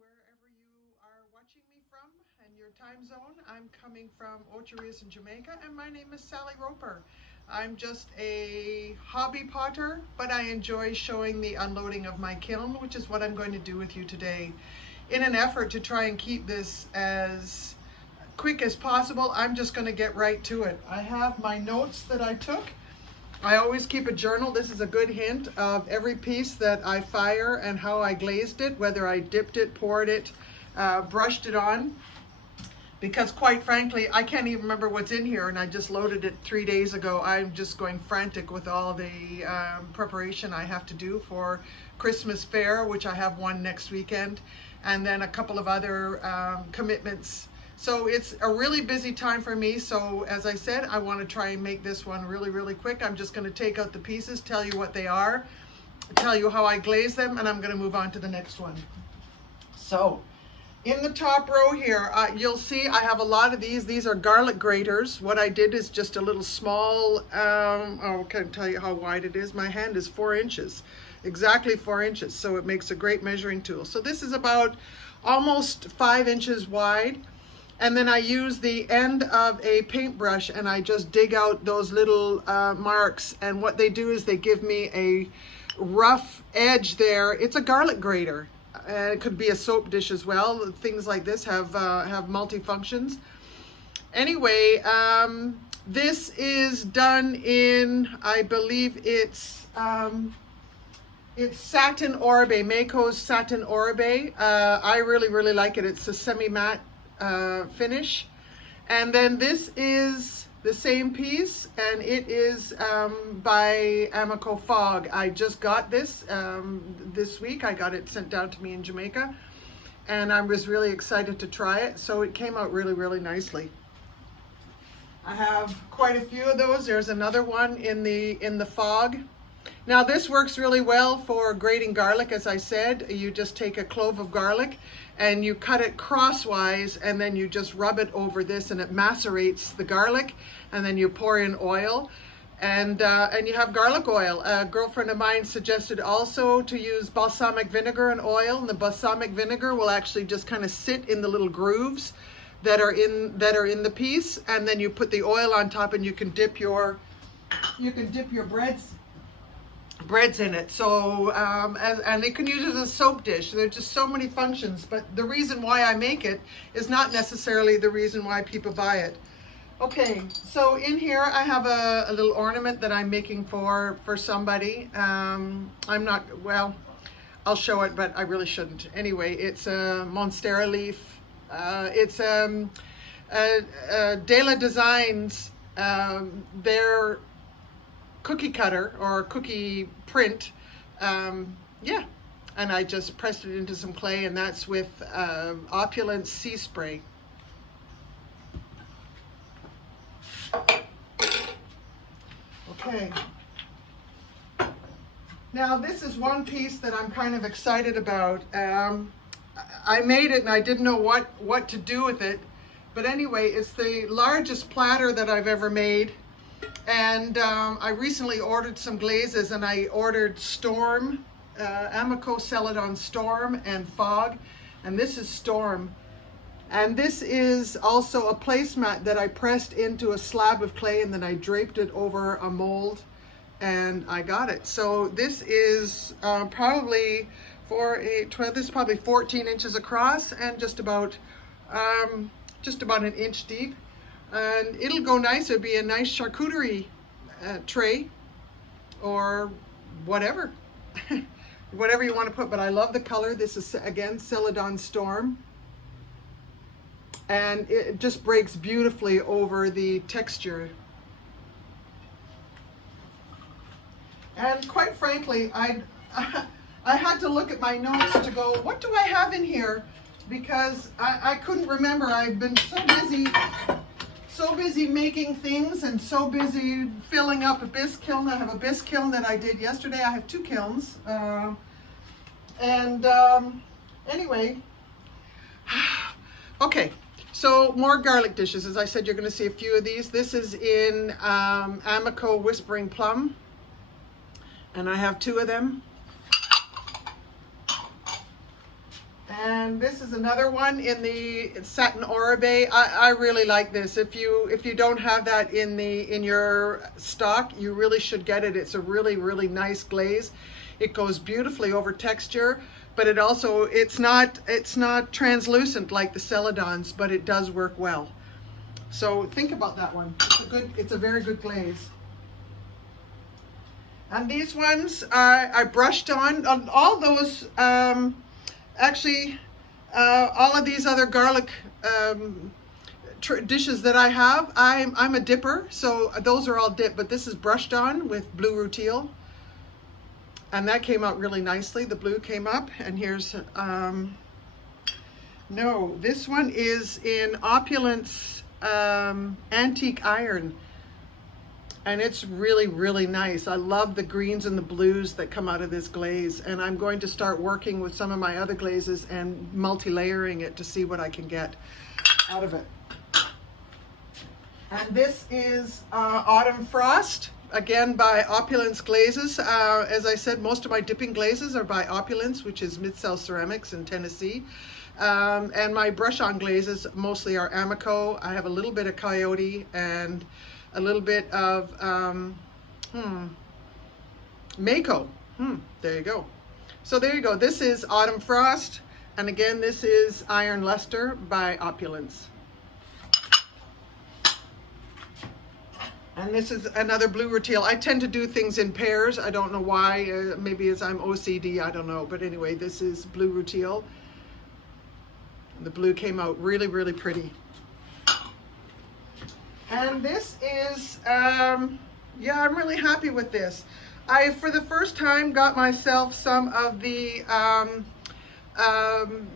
wherever you are watching me from and your time zone. I'm coming from Ocho Rios in Jamaica, and my name is Sally Roper. I'm just a hobby potter, but I enjoy showing the unloading of my kiln, which is what I'm going to do with you today. In an effort to try and keep this as quick as possible, I'm just going to get right to it. I have my notes that I took. I always keep a journal. This is a good hint of every piece that I fire and how I glazed it, whether I dipped it, poured it, brushed it on. Because quite frankly, I can't even remember what's in here, and I just loaded it 3 days ago. I'm just going frantic with all the preparation I have to do for Christmas fair, which I have one next weekend, and then a couple of other commitments. So it's a really busy time for me. So as I said, I want to try and make this one really quick. I'm just going to take out the pieces, tell you what they are, tell you how I glaze them, and I'm going to move on to the next one. So in the top row here, you'll see I have a lot of these. These are garlic graters. What I did is just a little small, I can't tell you how wide it is. My hand is 4 inches, exactly 4 inches. So it makes a great measuring tool. So this is about almost 5 inches wide. And then I use the end of a paintbrush and I just dig out those little marks. And what they do is they give me a rough edge there. It's a garlic grater. It could be a soap dish as well. Things like this have multi-functions. Anyway, this is done in, I believe it's satin orbe, Mako's satin orbe. I really like it. It's a semi-matte finish. And then this is the same piece, and it is by Amico Fog. I just got this this week. I got it sent down to me in Jamaica, and I was really excited to try it. So it came out really nicely. I have quite a few of those. There's another one in the fog. Now this works really well for grating garlic. As I said, you just take a clove of garlic and you cut it crosswise, and then you just rub it over this, and it macerates the garlic, and then you pour in oil, and you have garlic oil. A girlfriend of mine suggested also to use balsamic vinegar and oil, and the balsamic vinegar will actually just kind of sit in the little grooves that are in the piece, and then you put the oil on top, and you can dip your breads in it. So and you can use it as a soap dish. There's just so many functions, but the reason why I make it is not necessarily the reason why people buy it. Okay, so in here I have a little ornament that I'm making for somebody. I'm not, well, I'll show it, but I really shouldn't. Anyway, it's a monstera leaf. It's Dela Designs, their cookie cutter or cookie print. Yeah, and I just pressed it into some clay, and that's with Opulent Sea Spray. Okay, now this is one piece that I'm kind of excited about. I made it and I didn't know what to do with it, but anyway, it's the largest platter that I've ever made. And I recently ordered some glazes, and I ordered Storm, Amico Celadon Storm and Fog, and this is Storm. And this is also a placemat that I pressed into a slab of clay, and then I draped it over a mold, and I got it. So this is probably this is probably 14 inches across and just about an inch deep. And it'll go nice. It'll be a nice charcuterie tray or whatever. Whatever you want to put, but I love the color. This is, again, Celadon Storm. And it just breaks beautifully over the texture. And quite frankly, I had to look at my notes to go, what do I have in here? Because I couldn't remember. I've been so busy making things and so busy filling up a bisque kiln. I have a bisque kiln that I did yesterday. I have 2 kilns. Anyway, okay, so more garlic dishes. As I said, you're going to see a few of these. This is in Amico Whispering Plum, and I have 2 of them. And this is another one in the satin oribe. I really like this. If you don't have that in your stock, you really should get it. It's a really nice glaze. It goes beautifully over texture, but it's not translucent like the Celadons, but it does work well. So think about that one. It's a very good glaze. And these ones I brushed on all those. Actually, all of these other garlic dishes that I have, I'm a dipper, so those are all dipped, but this is brushed on with blue rutile. And that came out really nicely. The blue came up, and here's, no, this one is in Opulence Antique Iron. And it's really nice. I love the greens and the blues that come out of this glaze. And I'm going to start working with some of my other glazes and multi-layering it to see what I can get out of it. And this is Autumn Frost, again by Opulence Glazes. As I said, most of my dipping glazes are by Opulence, which is Mid-South Ceramics in Tennessee. And my brush-on glazes mostly are Amico. I have a little bit of Coyote and a little bit of Mako. There you go. So there you go. This is Autumn Frost, and again, this is Iron Luster by Opulence. And this is another blue rutile. I tend to do things in pairs. I don't know why. Maybe as I'm OCD, I don't know. But anyway, this is blue rutile. The blue came out really pretty. And this is, yeah, I'm really happy with this. I, for the first time, got myself some of the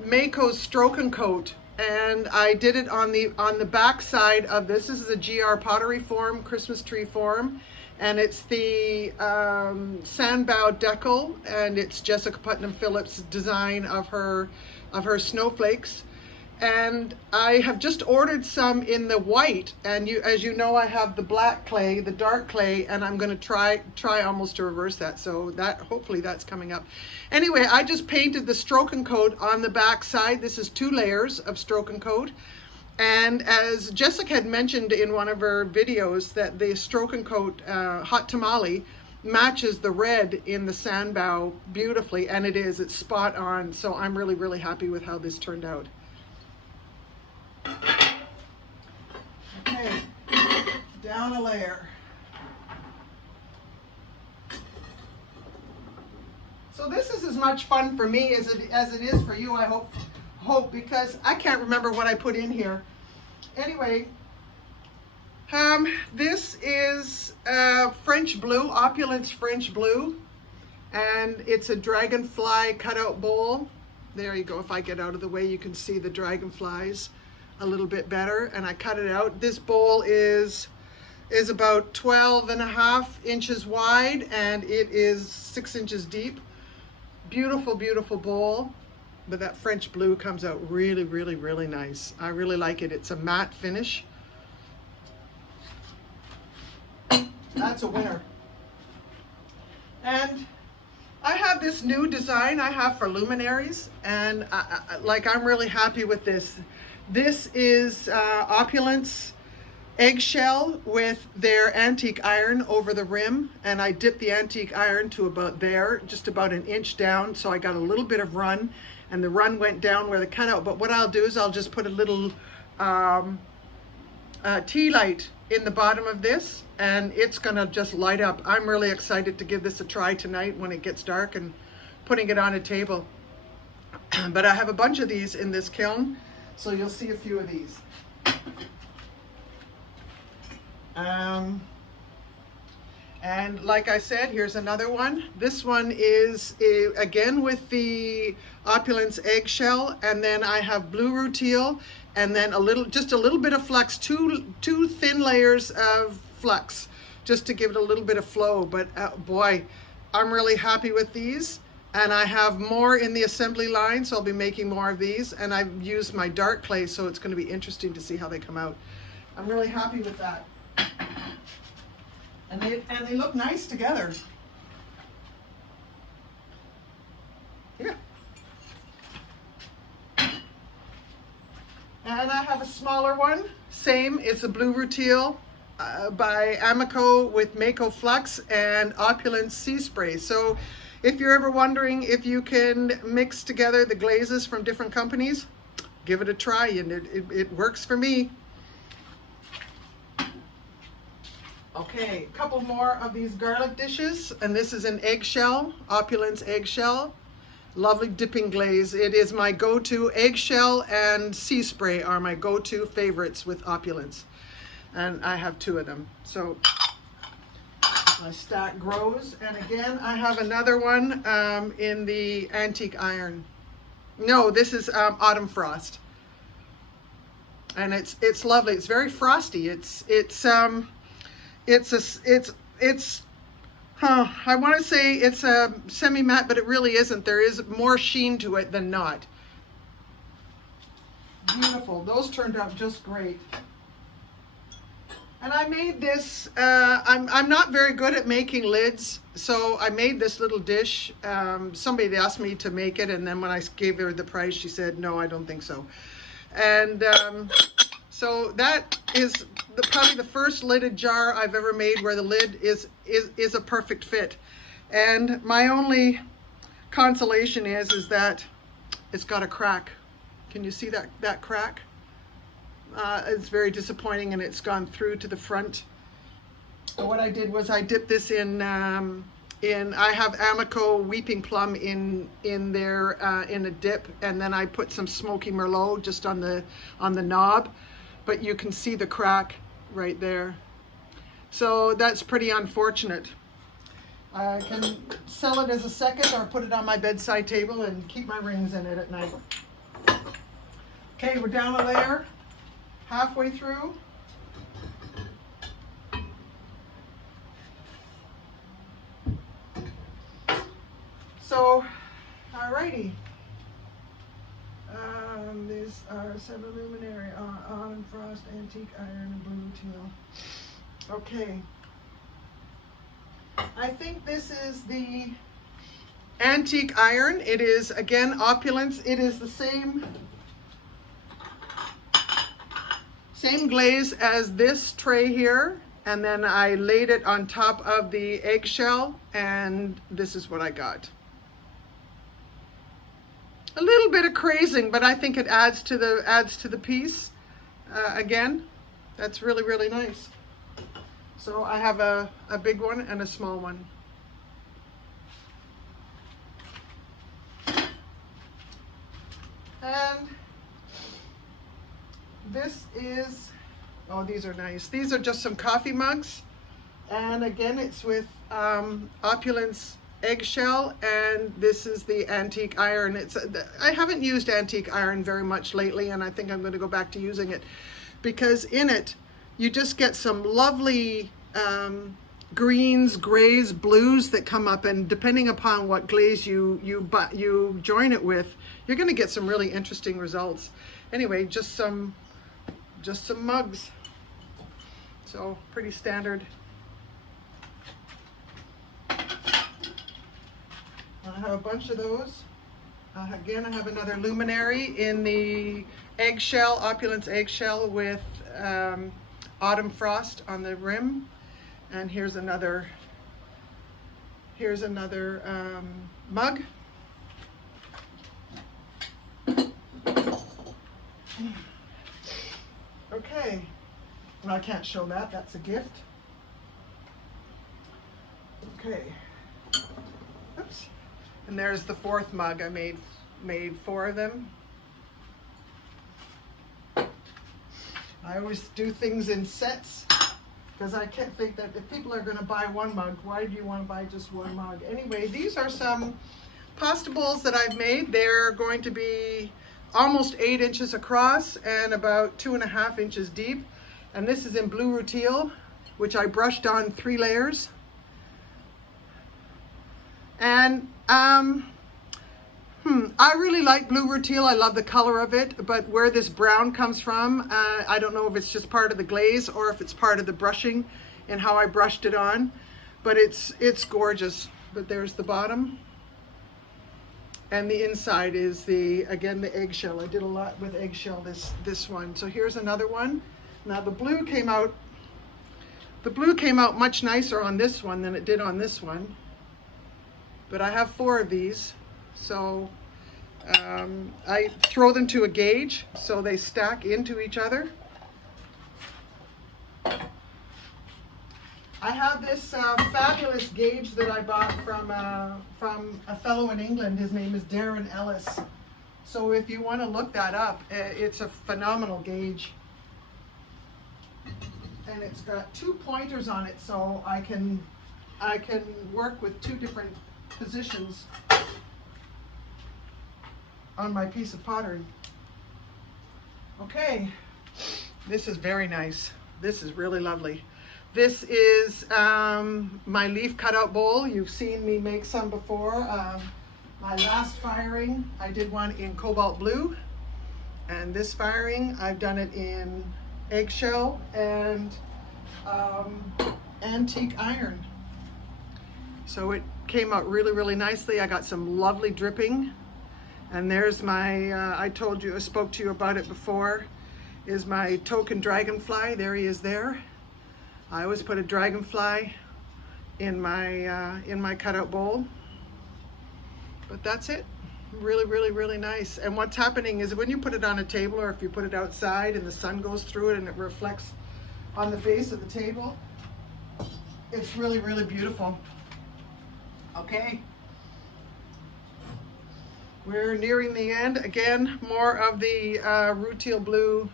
Mako's Stroke and Coat, and I did it on the back side of this. This is a GR pottery form, Christmas tree form, and it's the Sandbow decal, and it's Jessica Putnam Phillips' design of her snowflakes. And I have just ordered some in the white, and as you know, I have the black clay, the dark clay, and I'm going to try almost to reverse that. So that hopefully that's coming up. Anyway, I just painted the Stroke and Coat on the back side. This is 2 layers of Stroke and Coat. And as Jessica had mentioned in one of her videos, that the Stroke and Coat hot tamale matches the red in the Sandbow beautifully, and it's spot on. So I'm really happy with how this turned out. Okay, down a layer. So this is as much fun for me as it is for you, I hope, because I can't remember what I put in here. Anyway, this is French blue, Opulence French blue, and it's a Dragonfly Cut Out Bowl. There you go. If I get out of the way, you can see the dragonflies a little bit better, and I cut it out. This bowl is about 12.5 inches wide, and it is 6 inches deep. Beautiful bowl, but that French blue comes out really nice. I really like it. It's a matte finish. That's a winner. And I have this new design I have for luminaries, and I'm really happy with this. This is Opulence eggshell with their antique iron over the rim, and I dipped the antique iron to about there, just about 1 inch down, so I got a little bit of run, and the run went down where the cutout. But what I'll do is I'll just put a little tea light in the bottom of this, and it's gonna just light up. I'm really excited to give this a try tonight when it gets dark and putting it on a table. But I have a bunch of these in this kiln, so you'll see a few of these. And like I said, here's another one. This one is again with the Opulence eggshell, and then I have blue rutile, and then just a little bit of flux, two thin layers of flux, just to give it a little bit of flow. But boy, I'm really happy with these. And I have more in the assembly line, so I'll be making more of these. And I've used my dark clay, so it's going to be interesting to see how they come out. I'm really happy with that. And they look nice together. Yeah. have a smaller one. Same, it's a blue rutile by Amico with Mako Flux and Opulence Sea Spray. So if you're ever wondering if you can mix together the glazes from different companies, give it a try, and it works for me. Okay, a couple more of these garlic dishes, and this is an eggshell, Opulence eggshell. Lovely dipping glaze. It is my go-to. Eggshell and sea spray are my go-to favorites with Opulence. And I have 2 of them. So my stack grows. And again, I have another one in the antique iron. No, this is Autumn Frost. And it's lovely. It's very frosty. I want to say it's a semi-matte, but it really isn't. There is more sheen to it than not. Beautiful. Those turned out just great. And I made this, I'm not very good at making lids, so I made this little dish. Somebody asked me to make it, and then when I gave her the price, she said, no, I don't think so. And so that is probably the first lidded jar I've ever made where the lid is a perfect fit. And my only consolation is that it's got a crack. Can you see that crack? It's very disappointing, and it's gone through to the front. So what I did was I dipped this in I have Amico Weeping Plum in there in a dip, and then I put some Smoky Merlot just on the knob, but you can see the crack right there. So that's pretty unfortunate. I can sell it as a second or put it on my bedside table and keep my rings in it at night. Okay, we're down a layer, halfway through. So, alrighty. These are several luminary, Autumn Frost, Antique Iron, and Blue Teal. Okay. I think this is the Antique Iron. It is, again, Opulence. It is the same glaze as this tray here. And then I laid it on top of the eggshell, and this is what I got. A little bit of crazing, but I think it adds to the piece. Again, that's really, really nice. So I have a big one and a small one. And this is, oh, these are nice. These are just some coffee mugs. And again, it's with Opulence eggshell, and this is the Antique Iron. I haven't used Antique Iron very much lately, and I think I'm going to go back to using it because in it you just get some lovely greens, grays, blues that come up, and depending upon what glaze you join it with, you're going to get some really interesting results. Anyway, just some mugs. So pretty standard. I have a bunch of those. Again, I have another luminary in the eggshell, Opulence eggshell with Autumn Frost on the rim. And here's another mug. Okay, well, I can't show that, that's a gift. Okay, oops. And there's the fourth mug. I made 4 of them. I always do things in sets because I can't think that if people are going to buy one mug, why do you want to buy just one mug? Anyway, these are some pasta bowls that I've made. They're going to be almost 8 inches across and about 2.5 inches deep. And this is in blue rutile, which I brushed on 3 layers. And I really like blue rutile. I love the color of it, but where this brown comes from, I don't know if it's just part of the glaze or if it's part of the brushing and how I brushed it on, but it's gorgeous. But there's the bottom. And the inside is again the eggshell. I did a lot with eggshell this one. So here's another one. Now the blue came out much nicer on this one than it did on this one. But I have 4 of these, so I throw them to a gauge so they stack into each other. I have this fabulous gauge that I bought from a fellow in England. His name is Darren Ellis. So if you want to look that up, it's a phenomenal gauge. And it's got 2 pointers on it, so I can work with 2 different positions on my piece of pottery. Okay, this is very nice. This is really lovely. This is my leaf cutout bowl. You've seen me make some before. My last firing, I did one in cobalt blue, and this firing, I've done it in eggshell and antique iron. So it came out really, really nicely. I got some lovely dripping. And there's my, I spoke to you about it before, is my token dragonfly. There he is there. I always put a dragonfly in my cutout bowl. But that's it. Really, really, really nice. And what's happening is when you put it on a table, or if you put it outside and the sun goes through it and it reflects on the face of the table, it's really, really beautiful. Okay. We're nearing the end. Again, more of the Rutile blue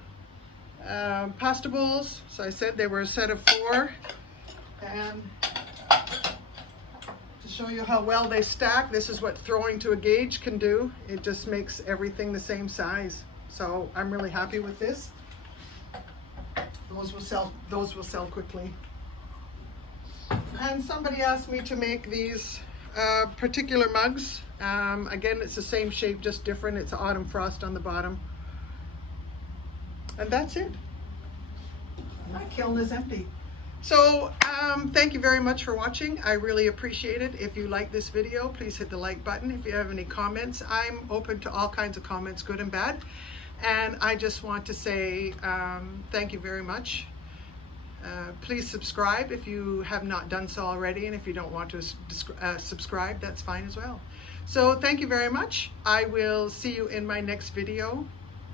pasta bowls. So I said they were a set of 4. And to show you how well they stack, this is what throwing to a gauge can do. It just makes everything the same size. So I'm really happy with this. Those will sell quickly. And somebody asked me to make these particular mugs. Again, it's the same shape, just different. It's autumn frost on the bottom. And that's it. My kiln is empty. So thank you very much for watching. I really appreciate it. If you like this video, please hit the like button. If you have any comments, I'm open to all kinds of comments, good and bad. And I just want to say thank you very much. Please subscribe if you have not done so already, and if you don't want to subscribe, that's fine as well. So thank you very much. I will see you in my next video,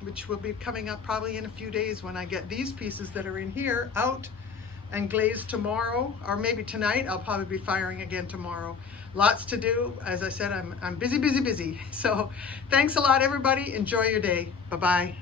which will be coming up probably in a few days when I get these pieces that are in here out and glazed tomorrow, or maybe tonight. I'll probably be firing again tomorrow. Lots to do. As I said, I'm busy. So thanks a lot, everybody. Enjoy your day. Bye-bye.